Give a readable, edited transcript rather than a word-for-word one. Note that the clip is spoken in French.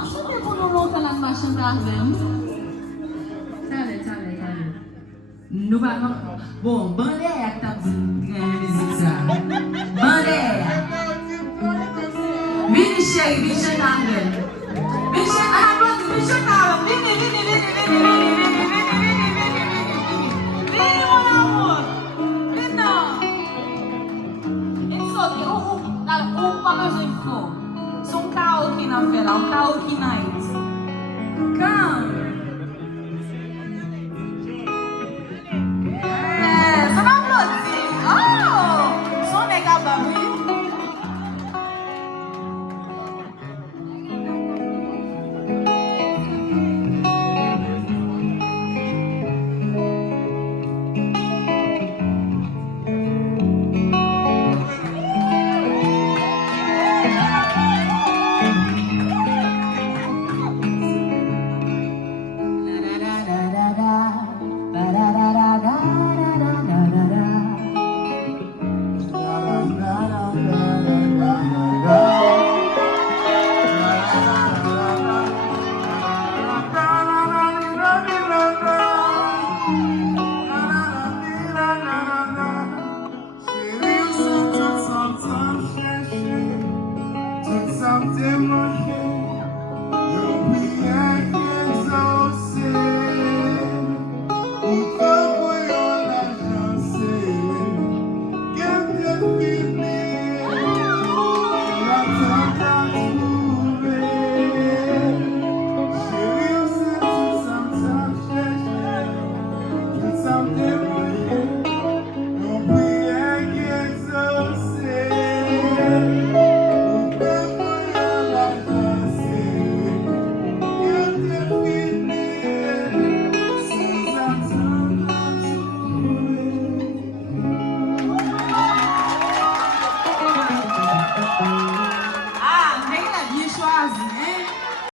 Actually, kung local ang masang kahvem. Tale. Nou pa nou. Bon, bande ak tap gen mizik sa. Bande. Vini chéri, vini kahvem. Vini kahvem. Vini mon amour. Vini. It's okay. Pa bezwen fò. Son karaoke nan fè la, un karaoke night. Come. Son aplodi. Oh! Son mega bami. Something more.